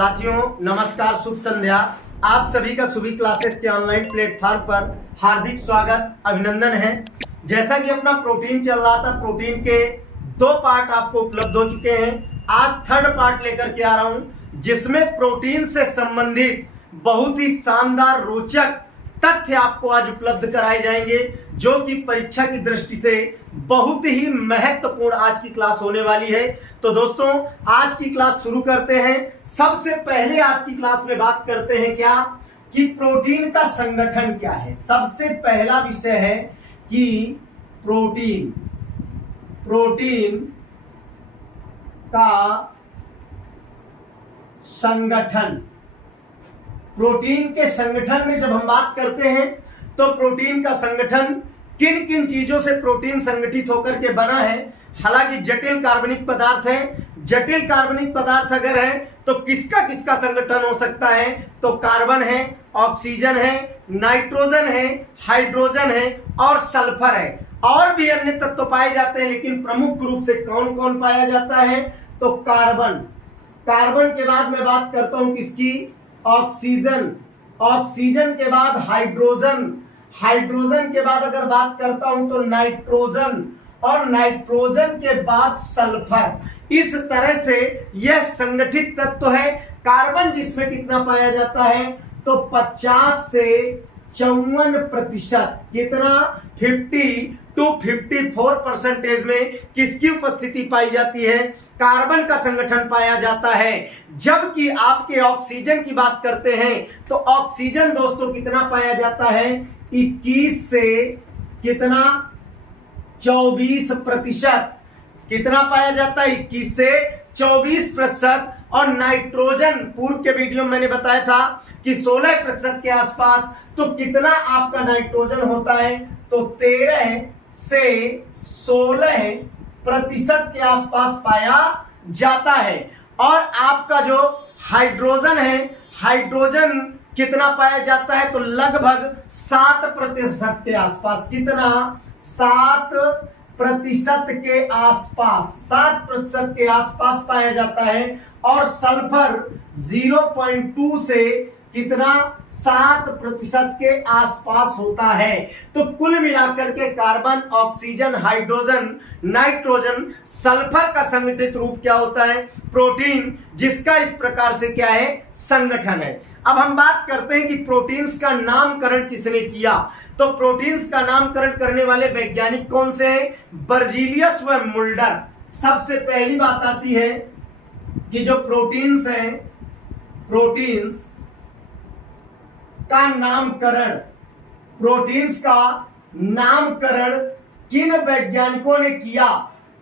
साथियों नमस्कार, शुभ संध्या। आप सभी का सुबी क्लासेस के ऑनलाइन प्लेटफॉर्म पर हार्दिक स्वागत अभिनंदन है। जैसा कि अपना प्रोटीन चल रहा था, प्रोटीन के 2 पार्ट आपको उपलब्ध हो चुके हैं। आज 3rd पार्ट लेकर के आ रहा हूं, जिसमें प्रोटीन से संबंधित बहुत ही शानदार रोचक तथ्य आपको आज उपलब्ध कराए जाएंगे, जो कि परीक्षा की दृष्टि से बहुत ही महत्वपूर्ण आज की क्लास होने वाली है। तो दोस्तों, आज की क्लास शुरू करते हैं। सबसे पहले आज की क्लास में बात करते हैं क्या कि प्रोटीन का संगठन क्या है। सबसे पहला विषय है कि प्रोटीन का संगठन। प्रोटीन के संगठन में जब हम बात करते हैं तो प्रोटीन का संगठन किन किन चीजों से प्रोटीन संगठित होकर के बना है। हालांकि जटिल कार्बनिक पदार्थ है, जटिल कार्बनिक पदार्थ अगर है तो किसका किसका संगठन हो सकता है, तो कार्बन है, ऑक्सीजन है, नाइट्रोजन है, हाइड्रोजन है और सल्फर है। और भी अन्य तत्व पाए जाते हैं, लेकिन प्रमुख रूप से कौन कौन पाया जाता है, तो कार्बन। कार्बन के बाद मैं बात करता हूं किसकी, ऑक्सीजन। ऑक्सीजन के बाद हाइड्रोजन। हाइड्रोजन के बाद अगर बात करता हूं तो नाइट्रोजन, और नाइट्रोजन के बाद सल्फर। इस तरह से यह संगठित तत्व है। कार्बन जिसमें कितना पाया जाता है, तो 50 से 54%, कितना 50 to 54% में किसकी उपस्थिति पाई जाती है, कार्बन का संगठन पाया जाता है। जबकि आपके ऑक्सीजन की बात करते हैं तो ऑक्सीजन दोस्तों कितना पाया जाता है, 21 से कितना 24%। कितना पाया जाता है, 21 से 24%। और नाइट्रोजन पूर्व के वीडियो में मैंने बताया था कि 16% के आसपास। तो कितना आपका नाइट्रोजन होता है, तो 13 से 16% के आसपास पाया जाता है। और आपका जो हाइड्रोजन है, हाइड्रोजन कितना पाया जाता है, तो लगभग 7% के आसपास। कितना, 7% के आसपास, 7% के आसपास पाया जाता है। और सल्फर 0.2 से कितना, 7% के आसपास होता है। तो कुल मिलाकर के carbon, oxygen, hydrogen, nitrogen, sulphur का संगठित रूप क्या होता है, प्रोटीन, जिसका इस प्रकार से क्या है, संगठन है। अब हम बात करते हैं कि प्रोटीन्स का नामकरण किसने किया। तो प्रोटीन्स का नामकरण करने वाले वैज्ञानिक कौन से हैं, बर्जीलियस व मुल्डर। सबसे पहली बात आती है कि जो प्रोटीन्स हैं, प्रोटीन्स का नामकरण, प्रोटीन्स का नामकरण किन वैज्ञानिकों ने किया,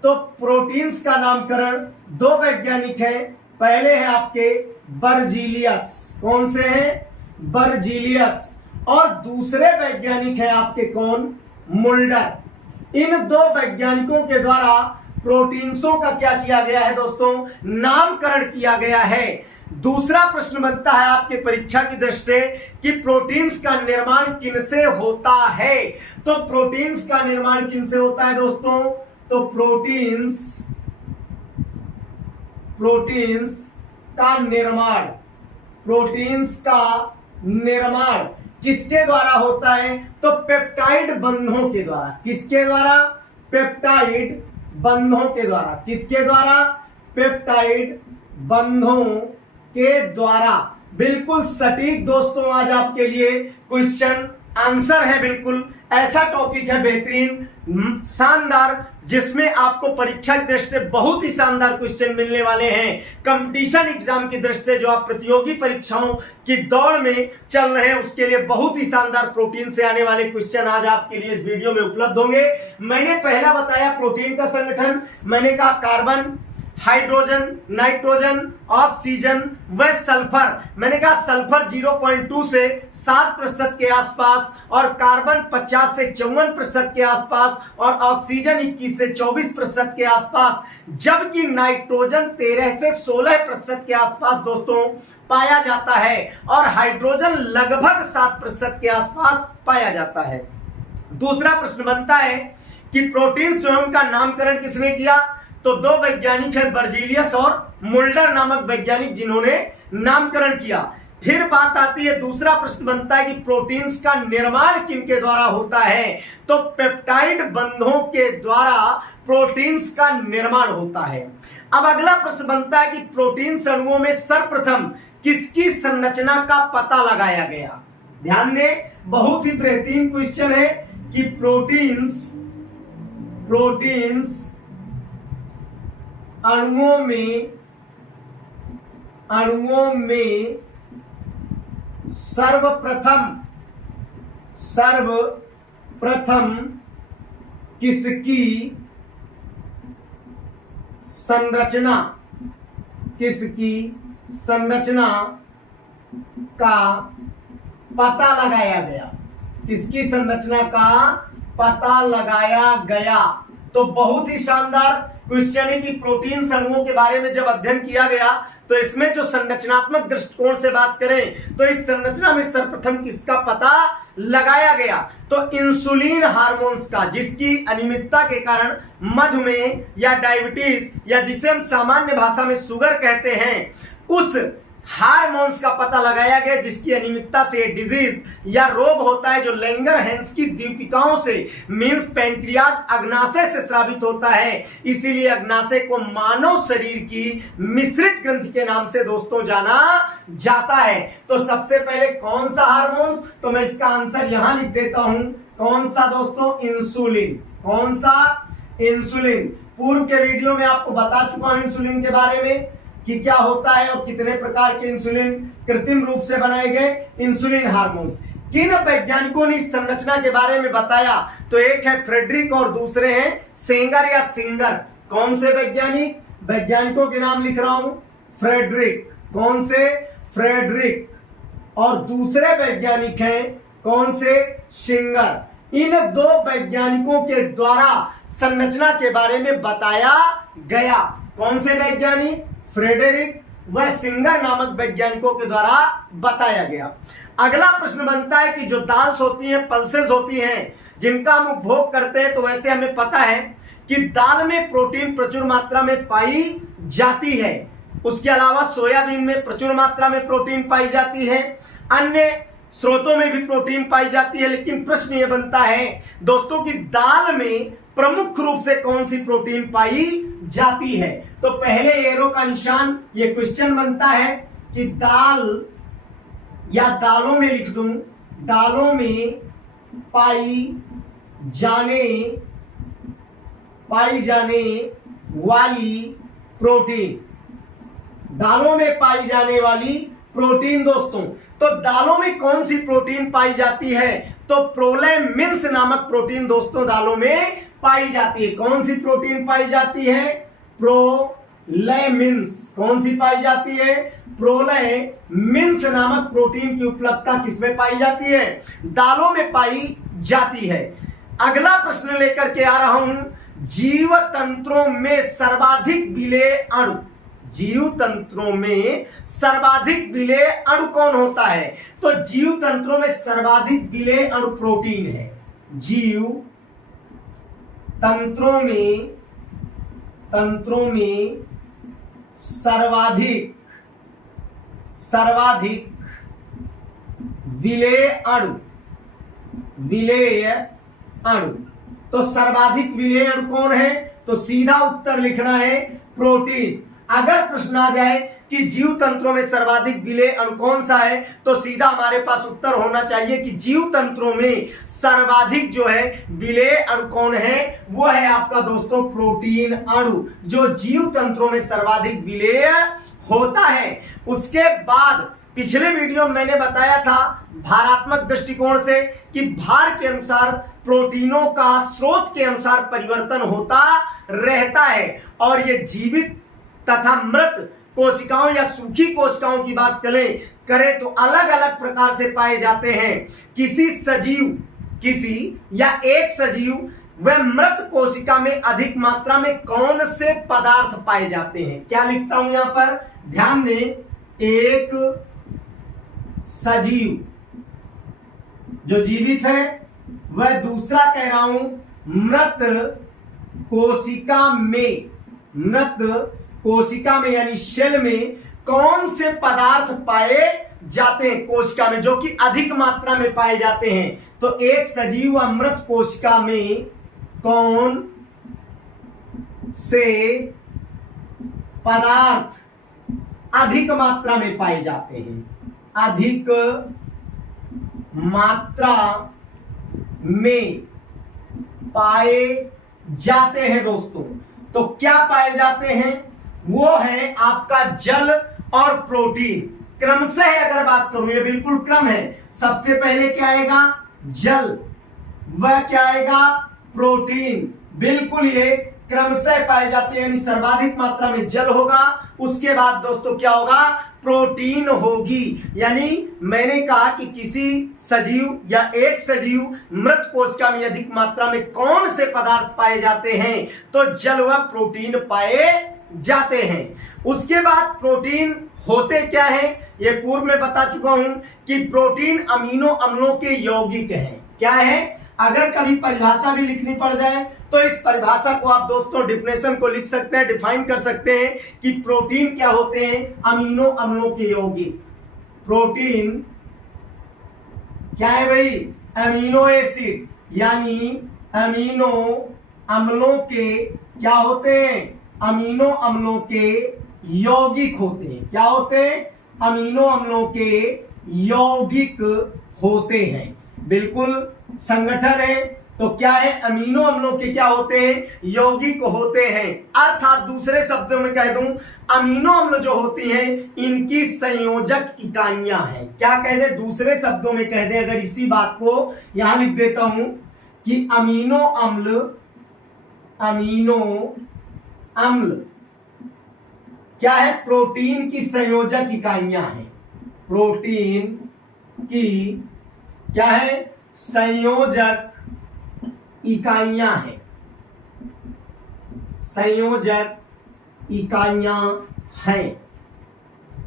तो प्रोटीन्स का नामकरण 2 वैज्ञानिक हैं। पहले हैं आपके बर्जीलियस। कौन से हैं, बर्जीलियस। और दूसरे वैज्ञानिक हैं आपके कौन, मुल्डर। इन 2 वैज्ञानिकों के द्वारा प्रोटीन्सों का क्या किया गया है दोस्तों, नामकरण किया गया है। दूसरा प्रश्न बनता है आपके परीक्षा की दृष्टि से कि प्रोटीन्स का निर्माण किनसे होता है। तो प्रोटीन्स का निर्माण किनसे होता है दोस्तों, तो प्रोटीन्स का निर्माण, प्रोटीन्स का निर्माण किसके द्वारा होता है, तो पेप्टाइड बंधों के द्वारा। किसके द्वारा, पेप्टाइड बंधों के द्वारा। किसके द्वारा, पेप्टाइड बंधों के द्वारा। बिल्कुल सटीक दोस्तों, आज आपके लिए क्वेश्चन आंसर है। बिल्कुल ऐसा टॉपिक है बेहतरीन, शानदार, जिसमें आपको परीक्षा की दृष्टि से बहुत ही शानदार क्वेश्चन मिलने वाले हैं। कंपटीशन एग्जाम की दृष्टि से जो आप प्रतियोगी परीक्षाओं की दौड़ में चल रहे हैं, उसके लिए बहुत ही शानदार प्रोटीन से आने वाले क्वेश्चन आज आपके लिए इस वीडियो में उपलब्ध होंगे। मैंने पहला बताया प्रोटीन का संगठन, मैंने कहा कार्बन, हाइड्रोजन, नाइट्रोजन, ऑक्सीजन व सल्फर। मैंने कहा सल्फर 0.2 से 7% के आसपास, और कार्बन 50 से 54% के आसपास, और ऑक्सीजन 21 से 24% के आसपास। जबकि नाइट्रोजन 13 से 16% के आसपास दोस्तों पाया जाता है, और हाइड्रोजन लगभग 7% के आसपास पाया जाता है। दूसरा प्रश्न बनता है कि प्रोटीन्स जो है उनका नामकरण किसने किया, तो दो वैज्ञानिक हैं, बर्जीलियस और मुल्डर नामक वैज्ञानिक, जिन्होंने नामकरण किया। फिर बात आती है, दूसरा प्रश्न बनता है कि प्रोटीन्स का निर्माण किनके द्वारा होता है? तो पेप्टाइड बंधों के द्वारा प्रोटीन्स का निर्माण होता है। अब अगला प्रश्न बनता है कि प्रोटीन अणुओं में सर्वप्रथम किसकी संरचना का पता लगाया गया? ध्यान दें, बहुत ही बेहतरीन क्वेश्चन है कि प्रोटीन्स अणुओं में सर्वप्रथम किसकी संरचना का पता लगाया गया? किसकी संरचना का पता लगाया गया? तो बहुत ही शानदार क्वेश्चन है कि प्रोटीन अणुओं के बारे में जब अध्ययन किया गया तो इसमें जो संरचनात्मक दृष्टिकोण से बात करें तो इस संरचना में सर्वप्रथम किसका पता लगाया गया? तो इंसुलिन हार्मोन्स का, जिसकी अनियमितता के कारण मधुमेह या डायबिटीज या जिसे हम सामान्य भाषा में शुगर कहते हैं, उस हार्मोन्स का पता लगाया गया जिसकी अनियमितता से डिजीज या रोग होता है, जो लैंगरहैंस की दीपिकाओं से मींस पैंक्रियाज अग्नाशय से स्रावित होता है। इसीलिए अग्नाशय को मानव शरीर की मिश्रित ग्रंथि के नाम से दोस्तों जाना जाता है। तो सबसे पहले कौन सा हार्मोन्स? तो मैं इसका आंसर यहां लिख देता हूं। कौन सा दोस्तों? इंसुलिन। कौन सा? इंसुलिन। पूर्व के वीडियो में आपको बता चुका हूं इंसुलिन के बारे में कि क्या होता है और कितने प्रकार के इंसुलिन कृत्रिम रूप से बनाए गए इंसुलिन हार्मोन्स। किन वैज्ञानिकों ने इस संरचना के बारे में बताया? तो एक है फ्रेडरिक और दूसरे हैं सेंगर या सिंगर। कौन से वैज्ञानिक? वैज्ञानिकों के नाम लिख रहा हूं, फ्रेडरिक। कौन से? फ्रेडरिक। और दूसरे वैज्ञानिक हैं कौन से? सिंगर। इन दो वैज्ञानिकों के द्वारा संरचना के बारे में बताया गया। कौन से वैज्ञानिक? फ्रेडरिक व सिंगर नामक वैज्ञानिकों के द्वारा बताया गया। अगला प्रश्न बनता है कि जो दाल्स होती हैं, पल्सेस होती हैं, जिनका हम उपभोग करते हैं, तो वैसे हमें पता है कि दाल में प्रोटीन प्रचुर मात्रा में पाई जाती है। उसके अलावा सोयाबीन में प्रचुर मात्रा में प्रोटीन पाई जाती है, अन्य स्रोतों में भी प्रोटीन पाई जाती है। लेकिन प्रश्न ये बनता है दोस्तों कि दाल में प्रमुख रूप से कौन सी प्रोटीन पाई जाती है? तो पहले एरो का निशान, ये क्वेश्चन बनता है कि दाल या दालों में लिख दूं, दालों में पाई जाने वाली प्रोटीन, दालों में पाई जाने वाली प्रोटीन दोस्तों। तो दालों में कौन सी प्रोटीन पाई जाती है? तो प्रोलैमिन्स नामक प्रोटीन दोस्तों दालों में पाई जाती है। कौन सी प्रोटीन पाई जाती है? प्रोलैमिन्स। कौन सी पाई जाती है? प्रोलैमिन्स नामक प्रोटीन की उपलब्धता किसमें पाई जाती है? दालों में पाई जाती है। अगला प्रश्न लेकर के आ रहा हूं, जीव तंत्रों में सर्वाधिक विलेय अणु, जीव तंत्रों में सर्वाधिक विलेय अणु कौन होता है? तो जीव तंत्रों में सर्वाधिक विलेय अणु प्रोटीन है। जीव तंत्रों में सर्वाधिक विलेय अणु, तो सर्वाधिक विलेय अणु कौन है? तो सीधा उत्तर लिखना है प्रोटीन। अगर प्रश्न आ जाए कि जीव तंत्रों में सर्वाधिक विलेय अणु कौन सा है, तो सीधा हमारे पास उत्तर होना चाहिए कि जीव तंत्रों में सर्वाधिक जो है विलेय अणु कौन है? वो है आपका दोस्तों प्रोटीन अणु, जो जीव तंत्रों में सर्वाधिक विलेय होता है। उसके बाद पिछले वीडियो में मैंने बताया था भारात्मक दृष्टिकोण से कि भार के अनुसार प्रोटीनों का स्रोत के अनुसार परिवर्तन होता रहता है, और ये जीवित तथा मृत कोशिकाओं या सूखी कोशिकाओं की बात करें तो अलग अलग प्रकार से पाए जाते हैं। किसी या एक सजीव व मृत कोशिका में अधिक मात्रा में कौन से पदार्थ पाए जाते हैं? क्या लिखता हूं यहां पर, ध्यान दें, एक सजीव जो जीवित है, वह दूसरा कह रहा हूं मृत कोशिका में मृत कोशिका में यानी सेल में कौन से पदार्थ पाए जाते हैं कोशिका में, जो कि अधिक मात्रा में पाए जाते हैं। तो एक सजीव व मृत कोशिका में कौन से पदार्थ अधिक मात्रा में पाए जाते हैं, अधिक मात्रा में पाए जाते हैं दोस्तों। तो क्या पाए जाते हैं, वो है आपका जल और प्रोटीन। क्रमशः अगर बात करूं, ये बिल्कुल क्रम है, सबसे पहले क्या आएगा जल, वह क्या आएगा प्रोटीन, बिल्कुल ये क्रमशः पाए जाते हैं, यानी सर्वाधिक मात्रा में जल होगा, उसके बाद दोस्तों क्या होगा प्रोटीन होगी। यानी मैंने कहा कि किसी सजीव या एक सजीव मृत कोशिका में अधिक मात्रा में कौन से पदार्थ पाए जाते हैं, तो जल व प्रोटीन पाए जाते हैं। उसके बाद प्रोटीन होते क्या है, ये पूर्व में बता चुका हूं कि प्रोटीन अमीनो अम्लों के यौगिक हैं। क्या है, अगर कभी परिभाषा भी लिखनी पड़ जाए तो इस परिभाषा को आप दोस्तों डिफिनेशन को लिख सकते हैं, डिफाइन कर सकते हैं कि प्रोटीन क्या होते हैं, अमीनो अम्लों के यौगिक। प्रोटीन क्या है भाई, अमीनो एसिड, यानी अमीनो अम्लों के क्या होते हैं, अमीनो अम्लों के यौगिक होते हैं। क्या होते हैं, अमीनो अम्लों के यौगिक होते हैं। बिल्कुल संगठन है तो क्या है, अमीनो अम्लों के क्या होते हैं, यौगिक होते हैं। अर्थात दूसरे शब्दों में कह दूं, अमीनो अम्ल जो होती हैं इनकी संयोजक इकाइयां हैं। क्या कह दे, दूसरे शब्दों में कह दे, अगर इसी बात को यहां लिख देता हूं कि अमीनो अम्ल क्या है, प्रोटीन की संयोजक इकाइयां हैं। प्रोटीन की क्या है, संयोजक इकाइयां हैं, संयोजक इकाइयां हैं,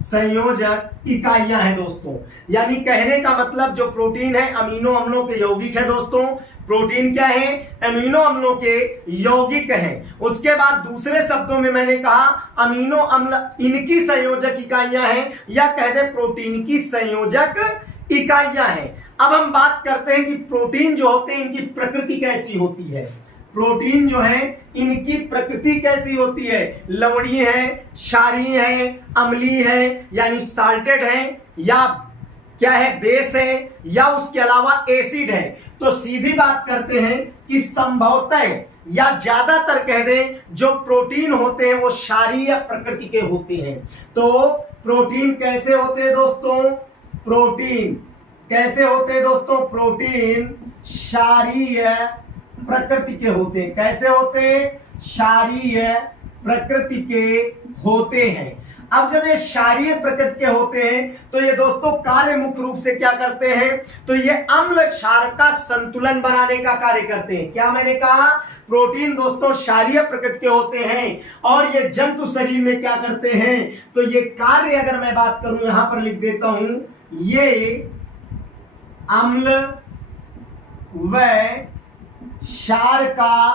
संयोजक इकाइयां हैं दोस्तों। यानी कहने का मतलब जो प्रोटीन है अमीनो अम्लों के यौगिक है दोस्तों। प्रोटीन क्या है, अमीनो अम्लों के यौगिक हैं। उसके बाद दूसरे शब्दों में मैंने कहा अमीनो अम्ल इनकी संयोजक इकाइयां हैं, या कह दे प्रोटीन की संयोजक इकाइयां हैं। अब हम बात करते हैं कि प्रोटीन जो होते हैं इनकी प्रकृति कैसी होती है। प्रोटीन जो है इनकी प्रकृति कैसी होती है, लवणीय है, क्षारीय है, अम्लीय है यानी साल्टेड है, या क्या है बेस है, या उसके अलावा एसिड है। तो सीधी बात करते हैं कि संभवतः या ज्यादातर कह दें जो प्रोटीन होते हैं वो क्षारीय प्रकृति के होते हैं। तो प्रोटीन कैसे होते हैं दोस्तों, प्रोटीन कैसे होते हैं दोस्तों, प्रोटीन क्षारीय प्रकृति के होते हैं। कैसे होते हैं, क्षारीय प्रकृति के होते हैं। अब जब ये क्षारीय प्रकृति के होते हैं तो ये दोस्तों कार्य मुख्य रूप से क्या करते हैं, तो ये अम्ल क्षार का संतुलन बनाने का कार्य करते हैं। क्या मैंने कहा, प्रोटीन दोस्तों क्षारीय प्रकृति के होते हैं और ये जंतु शरीर में क्या करते हैं, तो ये कार्य अगर मैं बात करूं यहां पर लिख देता हूं, ये अम्ल व क्षार का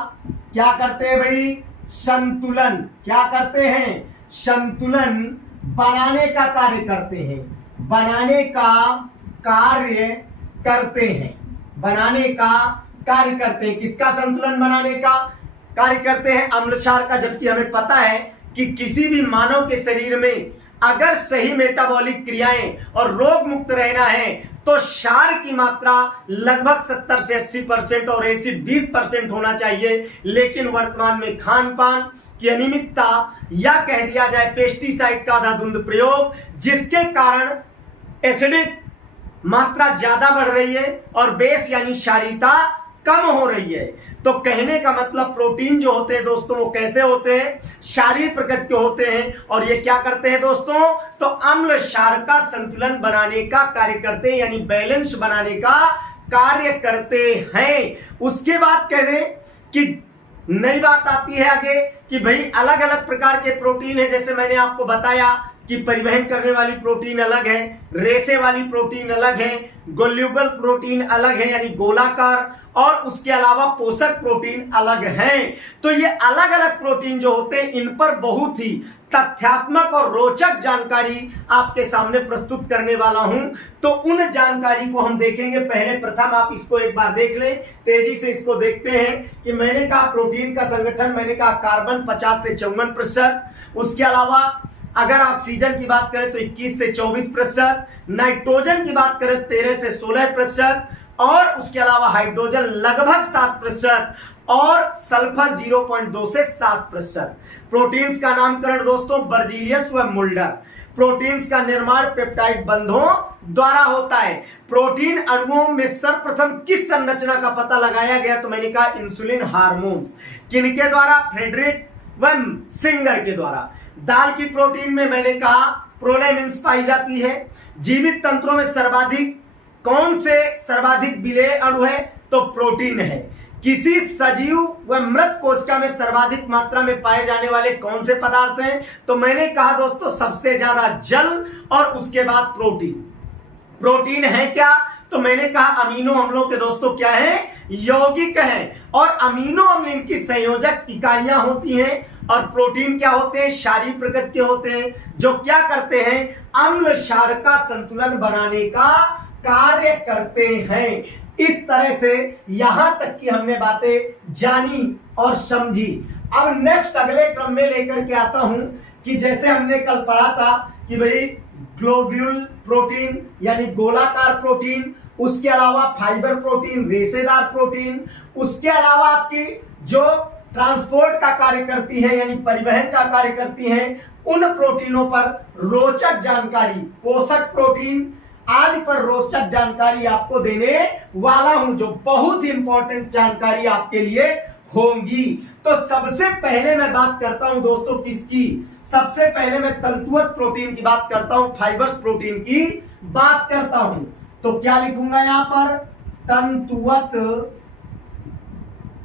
क्या करते हैं भाई, संतुलन, क्या करते हैं, संतुलन बनाने का कार्य करते हैं, बनाने का कार्य करते हैं, बनाने का कार्य करते हैं। किसका संतुलन बनाने का कार्य करते हैं, अम्ल क्षार का। जबकि हमें पता है कि किसी भी मानव के शरीर में अगर सही मेटाबॉलिक क्रियाएं और रोग मुक्त रहना है तो क्षार की मात्रा लगभग 70 से 80% और एसिड 20% होना चाहिए। लेकिन वर्तमान में खान पान की अनियमितता या कह दिया जाए पेस्टिसाइड का अंधाधुंध प्रयोग, जिसके कारण एसिडिक मात्रा ज्यादा बढ़ रही है और बेस यानी क्षारीयता कम हो रही है। तो कहने का मतलब प्रोटीन जो होते हैं दोस्तों वो कैसे होते हैं, क्षारीय प्रकृति के होते हैं और ये क्या करते हैं दोस्तों, तो अम्ल क्षार का संतुलन बनाने का कार्य करते हैं, यानी बैलेंस बनाने का कार्य करते हैं। उसके बाद कह दें कि नई बात आती है आगे कि भाई अलग अलग प्रकार के प्रोटीन है, जैसे मैंने आपको बताया कि परिवहन करने वाली प्रोटीन अलग है, रेशे वाली प्रोटीन अलग है, गोल्यूबल प्रोटीन अलग है यानी गोलाकार, और उसके अलावा पोषक प्रोटीन अलग हैं। तो ये अलग अलग प्रोटीन जो होते हैं इन पर बहुत ही तथ्यात्मक और रोचक जानकारी आपके सामने प्रस्तुत करने वाला हूं। तो उन जानकारी को हम देखेंगे। पहले प्रथम आप इसको एक बार देख लें, तेजी से इसको देखते हैं कि मैंने कहा प्रोटीन का संगठन, मैंने कहा कार्बन 50 से 54%, उसके अलावा अगर ऑक्सीजन की बात करें तो 21 से 24%, नाइट्रोजन की बात करें 13 से 16%, और उसके अलावा हाइड्रोजन लगभग 7% और सल्फर 0.2 से 7%। प्रोटीन्स का नामकरण दोस्तों बर्जीलियस व मुल्डर। प्रोटीन्स का निर्माण पेप्टाइड बंधों द्वारा होता है। प्रोटीन अणुओं में सर्वप्रथम किस संरचना का पता लगाया गया? तो मैंने कहा इंसुलिन हार्मोन्स। किनके द्वारा? फ्रेडरिक व सिंगर के द्वारा। दाल की प्रोटीन में मैंने कहा प्रोलेमिन्स पाई जाती है। जीवित तंत्रों में कौन से सर्वाधिक विलेय अणु है? तो प्रोटीन है। किसी सजीव व मृत कोशिका में सर्वाधिक मात्रा में पाए जाने वाले कौन से पदार्थ हैं? तो मैंने कहा दोस्तों सबसे ज्यादा जल और उसके बाद प्रोटीन। प्रोटीन है क्या? तो मैंने कहा अमीनो अम्लों के दोस्तों क्या है? यौगिक हैं। और अमीनो अम्ल इनकी संयोजक इकाइयां होती हैं। और प्रोटीन क्या होते हैं? क्षारीय प्रकृति के होते हैं, जो क्या करते हैं? अम्ल क्षार का संतुलन बनाने का कार्य करते हैं। इस तरह से यहां तक की हमने बातें जानी और समझी। अब नेक्स्ट अगले क्रम में लेकर के आता हूं कि जैसे हमने कल पढ़ा था कि भाई ग्लोब्यूल प्रोटीन यानी गोलाकार प्रोटीन, उसके अलावा फाइबर प्रोटीन, रेशेदार प्रोटीन, उसके अलावा आपकी जो ट्रांसपोर्ट का कार्य करती है यानी परिवहन का कार्य करती है, उन प्रोटीनों पर रोचक जानकारी, पोषक प्रोटीन आदि पर रोचक जानकारी आपको देने वाला हूं, जो बहुत ही इंपॉर्टेंट जानकारी आपके लिए होंगी। तो सबसे पहले मैं बात करता हूं दोस्तों किसकी? सबसे पहले मैं तंतुवत प्रोटीन की बात करता हूं, फाइबर्स प्रोटीन की बात करता हूं। तो क्या लिखूंगा यहां पर? तंतुवत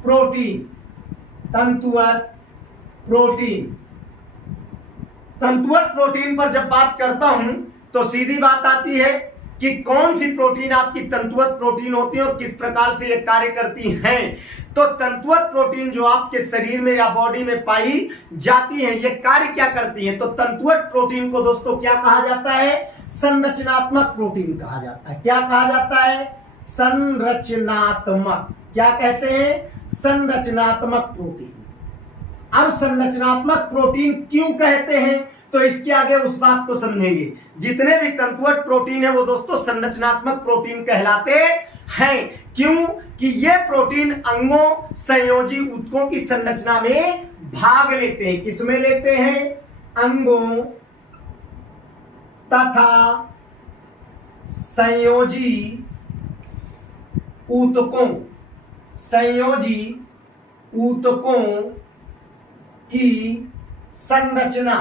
प्रोटीन। तंतुवत प्रोटीन। तंतुवत प्रोटीन पर जब बात करता हूं तो सीधी बात आती है कि कौन सी प्रोटीन आपकी तंतुवत प्रोटीन होती है और किस प्रकार से ये कार्य करती हैं। तो तंतुवत प्रोटीन जो आपके शरीर में या बॉडी में पाई जाती है, ये कार्य क्या करती है? तो तंतुवत प्रोटीन को दोस्तों क्या कहा जाता है? संरचनात्मक प्रोटीन कहा जाता है। क्या कहा जाता है? संरचनात्मक। क्या कहते हैं? संरचनात्मक प्रोटीन। अब संरचनात्मक प्रोटीन क्यों कहते हैं? तो इसके आगे उस बात को समझेंगे। जितने भी तंतुवत प्रोटीन है वो दोस्तों संरचनात्मक प्रोटीन कहलाते हैं। क्यों? कि ये प्रोटीन अंगों, संयोजी ऊतकों की संरचना में भाग लेते हैं। किसमें लेते हैं? अंगों तथा संयोजी ऊतकों, संयोजी ऊतकों की संरचना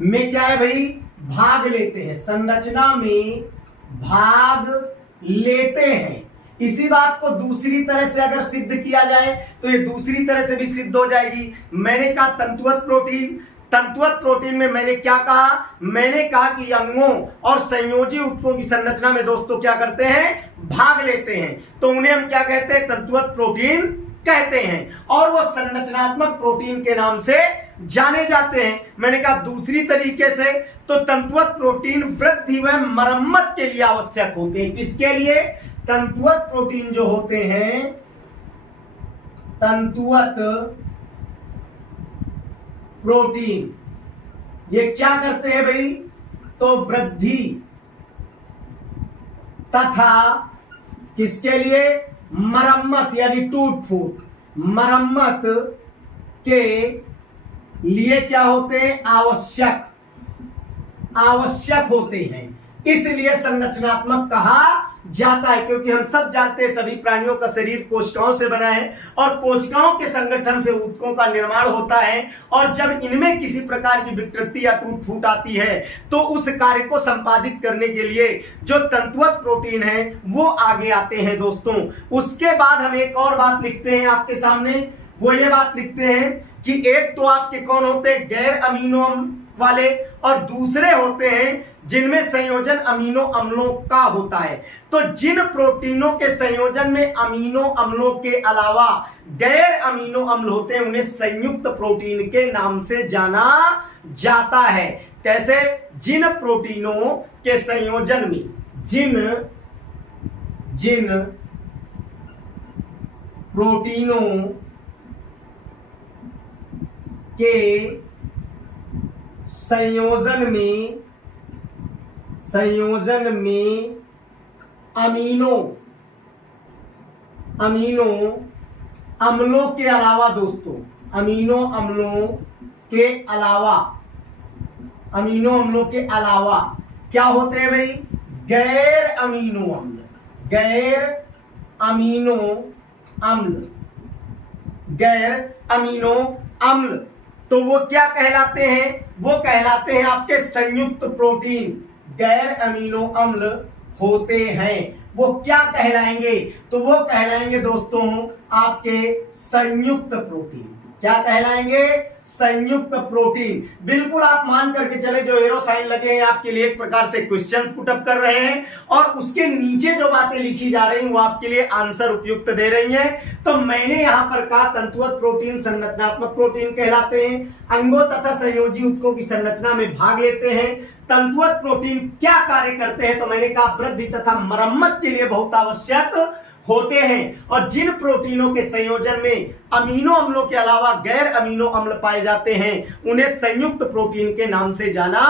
में क्या है भाई? भाग लेते हैं। संरचना में भाग लेते हैं। इसी बात को दूसरी तरह से अगर सिद्ध किया जाए तो ये दूसरी तरह से भी सिद्ध हो जाएगी। मैंने कहा तंतुवत प्रोटीन। तंतुवत प्रोटीन में मैंने क्या कहा? मैंने कहा कि अंगों और संयोजी ऊतकों की संरचना में दोस्तों क्या करते हैं? भाग लेते हैं। तो उन्हें हम क्या कहते हैं? तंतुवत प्रोटीन कहते हैं। और वो संरचनात्मक प्रोटीन के नाम से जाने जाते हैं। मैंने कहा दूसरी तरीके से तो तंतुवत प्रोटीन वृद्धि व मरम्मत के लिए आवश्यक होते हैं। किसके लिए? तंतुवत प्रोटीन जो होते हैं, तंतुवत प्रोटीन, ये क्या करते हैं भाई? तो वृद्धि तथा किसके लिए? मरम्मत यानी टूट फूट, मरम्मत के लिए क्या होते हैं? आवश्यक होते हैं। इसलिए संरचनात्मक कहा जाता है, क्योंकि हम सब जानते हैं सभी प्राणियों का शरीर कोशिकाओं से बना है और कोशिकाओं के संगठन से ऊतकों का निर्माण होता है। और जब इनमें किसी प्रकार की विकृति या टूट फूट आती है तो उस कार्य को संपादित करने के लिए जो तंतुवत प्रोटीन है वो आगे आते हैं दोस्तों। उसके बाद हम एक और बात लिखते हैं आपके सामने, वो ये बात लिखते हैं कि एक तो आपके कौन होते हैं, गैर अमीनो अम्ल वाले, और दूसरे होते हैं जिनमें संयोजन अमीनो अम्लों का होता है। तो जिन प्रोटीनों के संयोजन में अमीनो अम्लों के अलावा गैर अमीनो अम्ल होते हैं उन्हें संयुक्त प्रोटीन के नाम से जाना जाता है। कैसे? जिन प्रोटीनों के संयोजन में जिन प्रोटीनों के संयोजन में अमीनो अम्लों के अलावा दोस्तों, अमीनो अम्लों के अलावा क्या होते हैं भाई? गैर अमीनो अम्ल। तो वो क्या कहलाते हैं? वो कहलाते हैं आपके संयुक्त प्रोटीन। गैर अमीनो अम्ल होते हैं, वो क्या कहलाएंगे? तो वो कहलाएंगे दोस्तों आपके संयुक्त प्रोटीन। क्या कहलाएंगे? संयुक्त प्रोटीन। बिल्कुल आप मान करके चले, जो एरो साइन लगे हैं आपके लिए एक प्रकार से क्वेश्चंस पुटअप कर रहे हैं, और उसके नीचे जो बातें लिखी जा रही हैं वो आपके लिए आंसर उपयुक्त दे रही हैं। तो मैंने यहां पर कहा तंतुवत प्रोटीन संरचनात्मक प्रोटीन कहलाते हैं, अंगों तथा संयोजी ऊतकों की संरचना में भाग लेते हैं। तंतुवत प्रोटीन क्या कार्य करते हैं? तो मैंने कहा वृद्धि तथा मरम्मत के लिए बहुत आवश्यक होते हैं। और जिन प्रोटीनों के संयोजन में अमीनो अम्लों के अलावा गैर अमीनो अम्ल पाए जाते हैं उन्हें संयुक्त प्रोटीन के नाम से जाना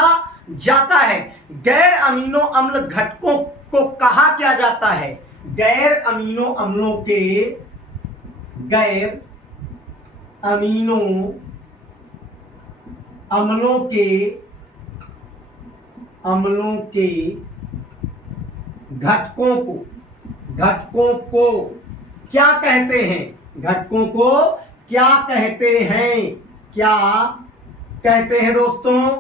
जाता है। गैर अमीनो अम्ल घटकों को कहा क्या जाता है? गैर अमीनो अम्लों के घटकों को क्या कहते हैं? घटकों को क्या कहते हैं? क्या कहते हैं दोस्तों?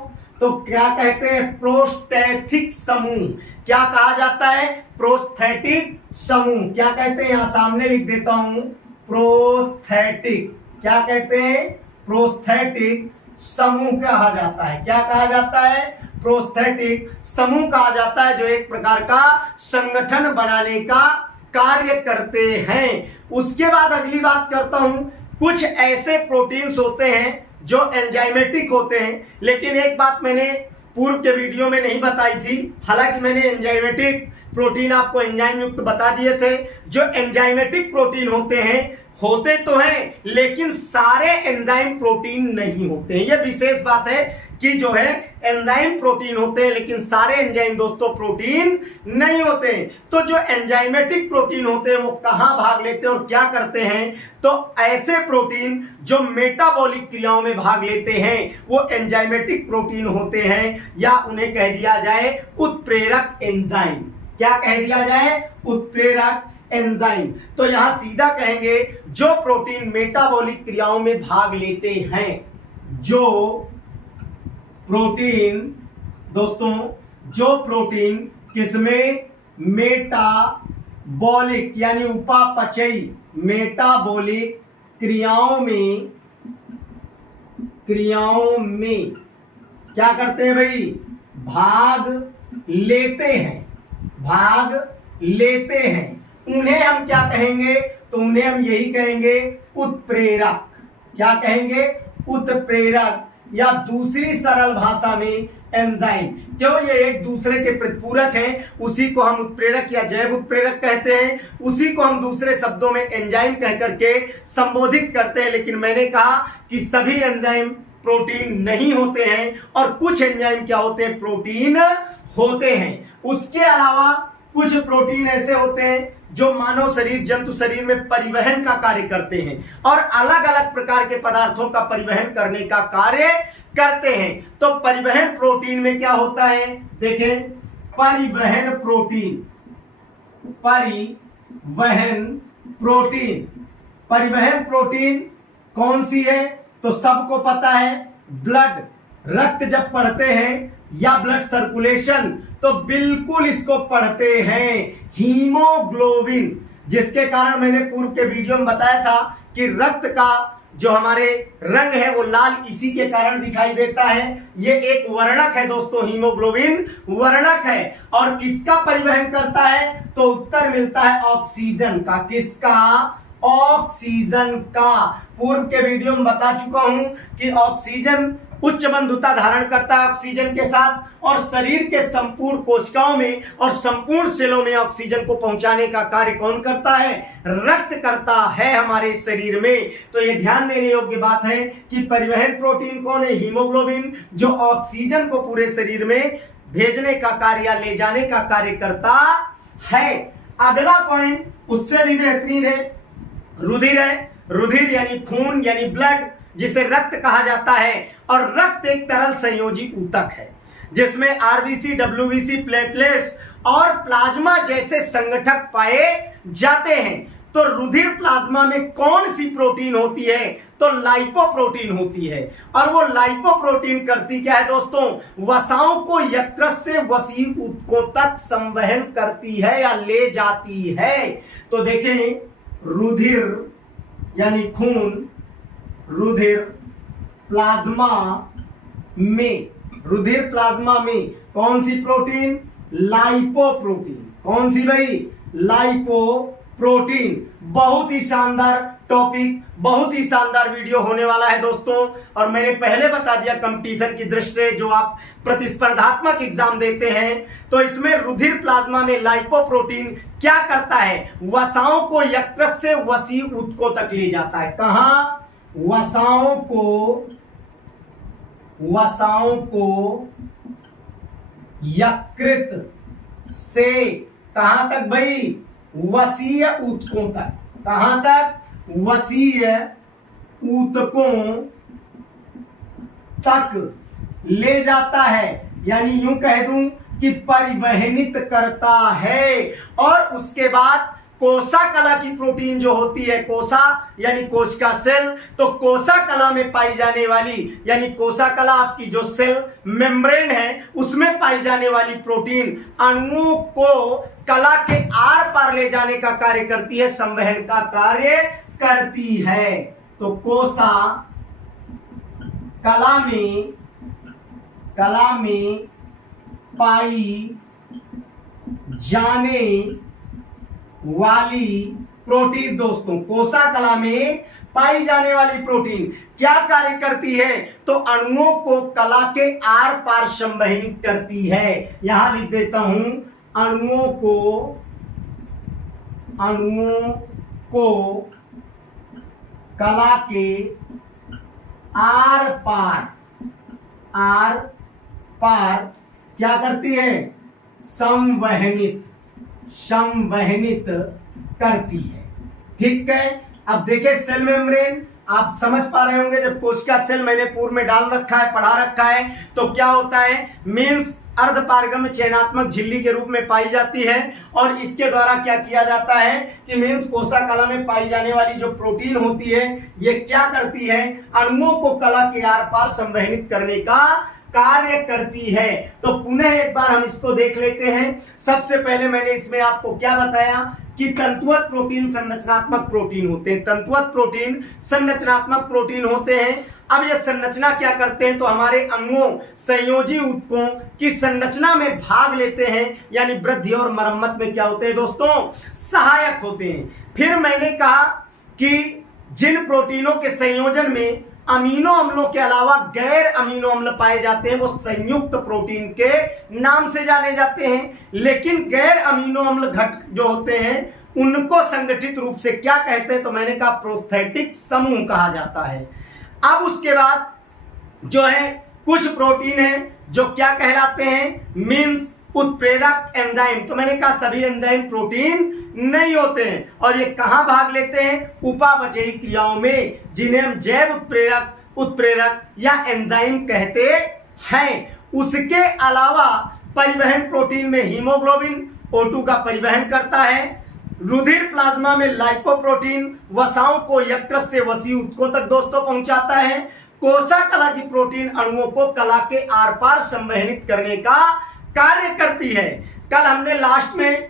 तो क्या कहते हैं? प्रोस्थेटिक समूह। क्या कहा जाता है? प्रोस्थेटिक समूह। क्या कहते हैं? यहां सामने लिख देता हूं, प्रोस्थेटिक। क्या कहते हैं? प्रोस्थेटिक समूह कहा जाता है। क्या कहा जाता है? प्रोस्थेटिक समूह कहा जाता है, जो एक प्रकार का संगठन बनाने का कार्य करते हैं। उसके बाद अगली बात करता हूं, कुछ ऐसे प्रोटीन्स होते हैं जो एंजाइमेटिक होते हैं, लेकिन एक बात मैंने पूर्व के वीडियो में नहीं बताई थी। हालांकि मैंने एंजाइमेटिक प्रोटीन आपको एंजाइम युक्त बता दिए थे। जो एंजाइमेटिक प्रोटीन होते तो हैं, लेकिन सारे एंजाइम प्रोटीन नहीं होते हैं। यह विशेष बात है कि जो है एंजाइम प्रोटीन होते हैं, लेकिन सारे एंजाइम दोस्तों प्रोटीन नहीं होते हैं। तो जो एंजाइमेटिक प्रोटीन होते हैं वो कहां भाग लेते हैं और क्या करते हैं? तो ऐसे प्रोटीन जो मेटाबॉलिक क्रियाओं में भाग लेते हैं वो एंजाइमेटिक प्रोटीन होते हैं, या उन्हें कह दिया जाए उत्प्रेरक एंजाइम। क्या कह दिया जाए? उत्प्रेरक एंजाइम। तो यहां सीधा कहेंगे जो प्रोटीन मेटाबॉलिक क्रियाओं में भाग लेते हैं, जो प्रोटीन दोस्तों, जो प्रोटीन किसमें? मेटाबॉलिक यानी उपापचयी मेटाबॉलिक क्रियाओं में क्या करते हैं भाई? भाग लेते हैं। उन्हें हम क्या कहेंगे? तो उन्हें हम यही कहेंगे उत्प्रेरक। क्या कहेंगे? उत्प्रेरक, या दूसरी सरल भाषा में एंजाइम। क्यों? ये एक दूसरे के प्रतिपूरक हैं, उसी को हम उत्प्रेरक या जैव उत्प्रेरक कहते हैं, उसी को हम दूसरे शब्दों में एंजाइम कह करके संबोधित करते हैं। लेकिन मैंने कहा कि सभी एंजाइम प्रोटीन नहीं होते हैं, और कुछ एंजाइम क्या होते हैं? प्रोटीन होते हैं। उसके अलावा कुछ प्रोटीन ऐसे होते हैं जो मानव शरीर, जंतु शरीर में परिवहन का कार्य करते हैं, और अलग अलग प्रकार के पदार्थों का परिवहन करने का कार्य करते हैं। तो परिवहन प्रोटीन में क्या होता है? देखें, परिवहन प्रोटीन कौन सी है? तो सबको पता है, ब्लड, रक्त जब पढ़ते हैं या ब्लड सर्कुलेशन, तो बिल्कुल इसको पढ़ते हैं, हीमोग्लोबिन, जिसके कारण मैंने पूर्व के वीडियो में बताया था कि रक्त का जो हमारे रंग है वो लाल इसी के कारण दिखाई देता है। ये एक वर्णक है दोस्तों, हीमोग्लोबिन वर्णक है। और किसका परिवहन करता है? तो उत्तर मिलता है ऑक्सीजन का। किसका? ऑक्सीजन का। पूर्व के वीडियो में बता चुका हूं कि ऑक्सीजन उच्च बंधुता धारण करता है ऑक्सीजन के साथ, और शरीर के संपूर्ण कोशिकाओं में और संपूर्ण सेलों में ऑक्सीजन को पहुंचाने का कार्य कौन करता है? रक्त करता है हमारे शरीर में। तो ये ध्यान देने योग्य बात है कि परिवहन प्रोटीन कौन है? हीमोग्लोबिन, जो ऑक्सीजन को पूरे शरीर में भेजने का कार्य या ले जाने का कार्य करता है। अगला पॉइंट उससे भी बेहतरीन है, रुधिर है। रुधिर यानी खून यानी ब्लड, जिसे रक्त कहा जाता है। और रक्त एक तरल संयोजी ऊतक है जिसमें आरबीसी, डब्ल्यूबीसी, प्लेटलेट्स और प्लाज्मा जैसे संगठक पाए जाते हैं। तो रुधिर प्लाज्मा में कौन सी प्रोटीन होती है? तो लाइपोप्रोटीन होती है। और वो लाइपोप्रोटीन करती क्या है दोस्तों? वसाओं को यकृत से वसीय ऊतकों तक संवहन करती है या ले जाती है। तो देखें, रुधिर यानी खून, रुधिर प्लाज्मा में कौन सी प्रोटीन? लाइपोप्रोटीन। कौन सी भाई? लाइपोप्रोटीन। बहुत ही शानदार टॉपिक, बहुत ही शानदार वीडियो होने वाला है दोस्तों। और मैंने पहले बता दिया कंपटीशन की दृष्टि से, जो आप प्रतिस्पर्धात्मक एग्जाम देते हैं, तो इसमें रुधिर प्लाज्मा में लाइपोप्रोटीन क्या करता है? वसाओं को यकृत से वसीय ऊतकों तक ले जाता है। कहां? वसाओं को यकृत से कहां तक भाई? वसीय ऊतकों तक। कहां तक? वसीय ऊतकों तक ले जाता है। यानी यूं कह दूं कि परिवहनित करता है। और उसके बाद कोसा कला की प्रोटीन जो होती है, कोसा यानी कोशिका सेल, तो कोसा कला में पाई जाने वाली, यानी कोसा कला आपकी जो सेल मेम्ब्रेन है उसमें पाई जाने वाली प्रोटीन अणुओं को कला के आर पार ले जाने का कार्य करती है, संवहन का कार्य करती है। तो कोसा कला में पाई जाने वाली प्रोटीन दोस्तों, कोसा कला में पाई जाने वाली प्रोटीन क्या कार्य करती है? तो अणुओं को कला के आर पार संवहनित करती है। यहां लिख देता हूं, अणुओं को कला के आर पार क्या करती है? संवहनित करती है। ठीक है। अब देखिए, सेल मेम्ब्रेन आप समझ पा रहे होंगे, जब कोशिका सेल मैंने पूर्व में डाल रखा है, पढ़ा रखा है, तो क्या होता है? मीन्स अर्धपारगम्य चयनात्मक झिल्ली के रूप में पाई जाती है। और इसके द्वारा क्या किया जाता है कि मीन्स कोसा कला में पाई जाने वाली जो प्रोटीन होती है, ये क्या करती है? अणुओं को कला के आर पार संवहनित करने का कार्य करती है। तो पुनः एक बार हम इसको देख लेते हैं। सबसे पहले मैंने इसमें आपको क्या बताया कि तंतुवत प्रोटीन संरचनात्मक प्रोटीन होते हैं। तंतुवत प्रोटीन संरचनात्मक प्रोटीन होते हैं। अब ये संरचना क्या करते हैं? तो हमारे अंगों, संयोजी ऊतकों की संरचना में भाग लेते हैं, यानी वृद्धि और मरम्मत में क्या होते हैं दोस्तों? सहायक होते हैं। फिर मैंने कहा कि जिन प्रोटीनों के संयोजन में अमीनो अम्लों के अलावा गैर अमीनो अम्ल पाए जाते हैं, वो संयुक्त प्रोटीन के नाम से जाने जाते हैं। लेकिन गैर अमीनो अम्ल घटक जो होते हैं उनको संगठित रूप से क्या कहते हैं? तो मैंने कहा प्रोस्थेटिक समूह कहा जाता है। अब उसके बाद जो है कुछ प्रोटीन है जो क्या कहलाते हैं? मीन्स उत्प्रेरक एंजाइम। तो मैंने कहा सभी एंजाइम प्रोटीन नहीं होते हैं। और ये कहां भाग लेते हैं? उपापचयी क्रियाओं में, जिन्हें हम जैव उत्प्रेरक या एंजाइम कहते हैं। उसके अलावा परिवहन प्रोटीन में हीमोग्लोबिन O2 का परिवहन करता है। रुधिर प्लाज्मा में लाइपोप्रोटीन वसाओं को यकृत से वसीय ऊतकों तक दोस्तों पहुंचाता है। कोसा कला की प्रोटीन अणुओं को कला के आर पार संवहनित करने का कार्य करती है। कल हमने लास्ट में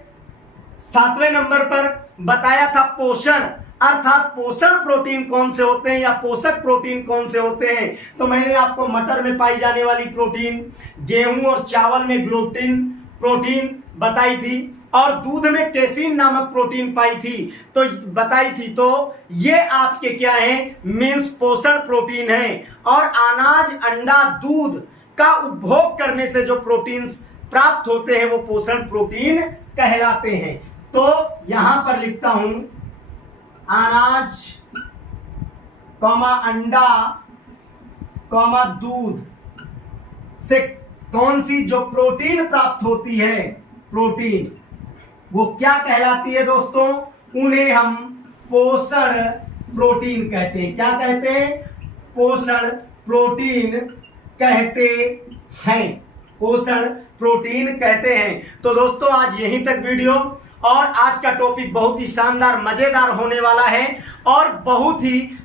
7वें नंबर पर बताया था पोषण। अर्थात पोषण प्रोटीन कौन से होते हैं या पोषक प्रोटीन कौन से होते हैं। तो मैंने आपको मटर में पाई जाने वाली प्रोटीन, गेहूं और चावल में ग्लूटिन प्रोटीन बताई थी, और दूध में केसिन नामक प्रोटीन पाई थी तो बताई थी। तो ये आपके क्या है, मीन्स पोषण प्रोटीन है। और अनाज, अंडा, दूध का उपभोग करने से जो प्रोटीन्स प्राप्त होते हैं वो पोषण प्रोटीन कहलाते हैं। तो यहां पर लिखता हूं अनाज, अंडा, दूध से कौन सी जो प्रोटीन प्राप्त होती है, प्रोटीन वो क्या कहलाती है दोस्तों, उन्हें हम पोषण प्रोटीन कहते हैं। क्या कहते हैं, पोषण प्रोटीन कहते हैं, पोषण प्रोटीन कहते हैं। तो दोस्तों आज यहीं तक वीडियो, और आज का टॉपिक बहुत ही शानदार मजेदार होने वाला है और बहुत ही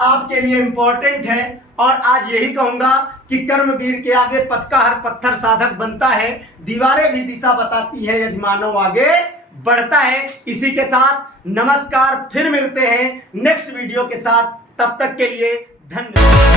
आपके लिए इंपॉर्टेंट है। और आज यही कहूंगा कि कर्मवीर के आगे पथ का हर पत्थर साधक बनता है, दीवारें भी दिशा बताती है, यजमानों आगे बढ़ता है। इसी के साथ नमस्कार, फिर मिलते हैं नेक्स्ट वीडियो के साथ। तब तक के लिए धन्यवाद।